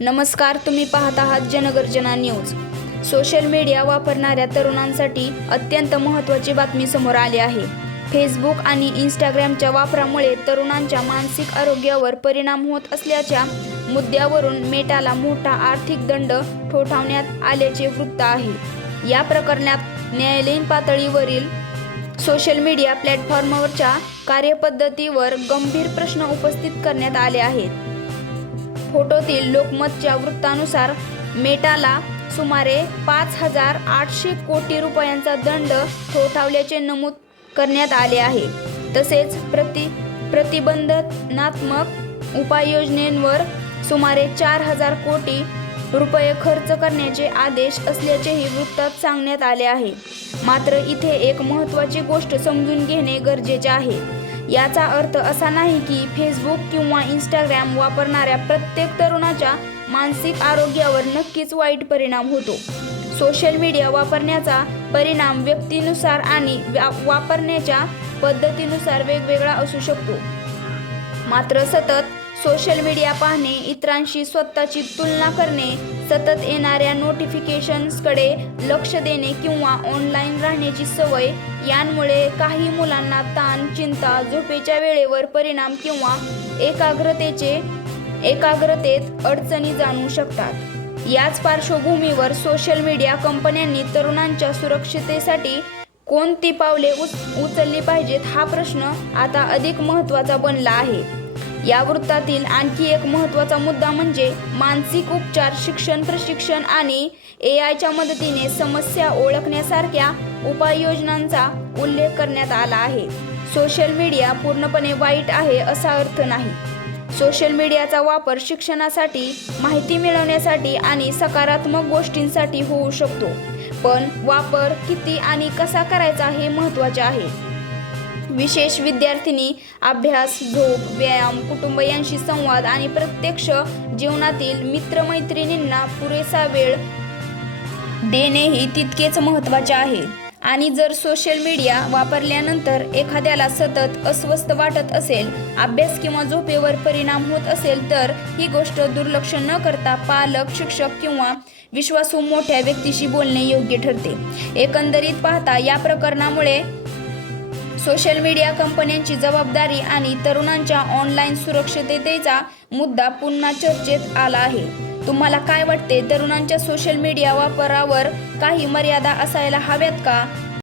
नमस्कार, तुम्ही पाहत आहात जनगर्जना न्यूज। सोशल मीडिया वापरणाऱ्या तरुणांसाठी अत्यंत महत्त्वाची बातमी समोर आली आहे। फेसबुक आणि इंस्टाग्रामच्या वापरामुळे तरुणांच्या मानसिक आरोग्यावर परिणाम होत असल्याच्या मुद्द्यावरून मेटाला मोठा आर्थिक दंड ठोठावण्यात आल्याचे वृत्त आहे। या प्रकरणात न्यायालयीन पातळीवरील सोशल मीडिया प्लॅटफॉर्मवरच्या कार्यपद्धतीवर गंभीर प्रश्न उपस्थित करण्यात आले आहेत। फोटोतील लोकमतच्या वृत्तानुसार मेटाला सुमारे 5,800 कोटी रुपयांचा दंड ठोठावल्याचे नमूद करण्यात आले आहे। तसेच प्रतिबंधात्मक उपाययोजनांवर सुमारे 4,000 कोटी रुपये खर्च करण्याचे आदेश असल्याचेही वृत्तात सांगण्यात आले आहे। मात्र इथे एक महत्त्वाची गोष्ट समजून घेणे गरजेचे आहे। याचा अर्थ असा नाही की फेसबुक किंवा इंस्टाग्राम वापरणाऱ्या प्रत्येक तरुणाच्या मानसिक आरोग्यावर नक्कीच वाईट परिणाम होतो। सोशल मीडिया वापरण्याचा परिणाम व्यक्तीनुसार आणि वापरण्याच्या पद्धतीनुसार वेगवेगळा असू शकतो। मात्र सतत सोशल मीडिया पाहणे, इतरांशी स्वतःची तुलना करणे, सतत येणाऱ्या नोटिफिकेशन्सकडे लक्ष देणे किंवा ऑनलाईन राहण्याची सवय यांमुळे काही मुलांना ताण, चिंता, झोपेच्या वेळेवर परिणाम किंवा एकाग्रतेत अडचणी जाणवू शकतात। याच पार्श्वभूमीवर सोशल मीडिया कंपन्यांनी तरुणांच्या सुरक्षिततेसाठी कोणती पावले उचलली पाहिजेत हा प्रश्न आता अधिक महत्त्वाचा बनला आहे। या वृत्तातील आणखी एक महत्त्वाचा मुद्दा म्हणजे मानसिक उपचार, शिक्षण, प्रशिक्षण आणि AIच्या मदतीने समस्या ओळखण्यासारख्या उपाययोजनांचा उल्लेख करण्यात आला आहे। सोशल मीडिया पूर्णपणे वाईट आहे असा अर्थ नाही। सोशल मीडियाचा वापर शिक्षणासाठी, माहिती मिळवण्यासाठी आणि सकारात्मक गोष्टींसाठी होऊ शकतो, पण वापर किती आणि कसा करायचा हे महत्त्वाचे आहे। विशेष विद्यार्थिनी अभ्यास, झोप, व्यायाम, कुटुंब यांशी संवाद आणि प्रत्यक्ष जीवनातील मित्रमैत्रिणींना पुरेसा वेळ देणेही तितकेच महत्त्वाचे आहे। आणि जर सोशल मीडिया वापरल्यानंतर एखाद्याला सतत अस्वस्थ वाटत असेल, अभ्यास किंवा झोपेवर परिणाम होत असेल तर ही गोष्ट दुर्लक्ष न करता पालक, शिक्षक किंवा विश्वासू मोठ्या व्यक्तीशी बोलणे योग्य ठरते। एकंदरीत पाहता या प्रकरणामुळे सोशल मीडिया कंपन्यांची जबाबदारी आणि तरुणांच्या ऑनलाईन सुरक्षिततेचा मुद्दा पुन्हा चर्चेत आला आहे। तुम्हाला काय वाटते? तरुणांच्या सोशल मीडिया वापरावर काही मर्यादा असायला हव्यात का?